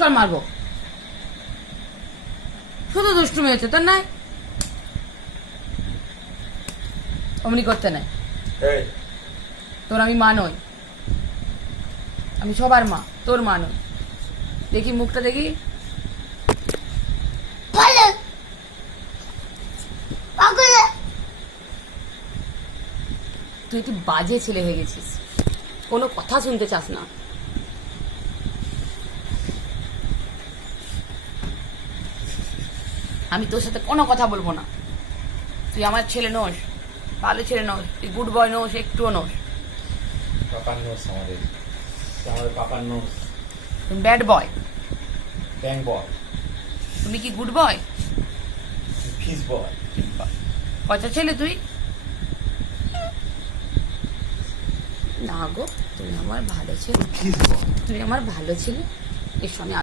চল মারবো। শুধু দুষ্টুমি হয়েছে তোর নাই, অমনি করতে নাই। তোর আমি মা নই, আমি সবার মা, তোর মা নই। দেখি মুখটা দেখি। তুই একটু বাজে ছেলে হয়ে গেছিস, কোনো কথা শুনতে চাস না। আমি তোর সাথে কোনো কথা বলবো না। তুই আমার ছেলে নোস, ভালো ছেলে নোস, তুই গুড বয় নোস, একটুও নোস। পাপার নোস আমাদের পাপার নোস। তুমি ব্যাড বয়। ব্যাং বয়। তুমি কি গুড বয়? ফিস বয়। কয়টা ছেলে তুই? না গো, তুমি আমার ভালো ছেলে, ফিস বয়। তুমি আমার ভালো ছেলে। এর সঙ্গে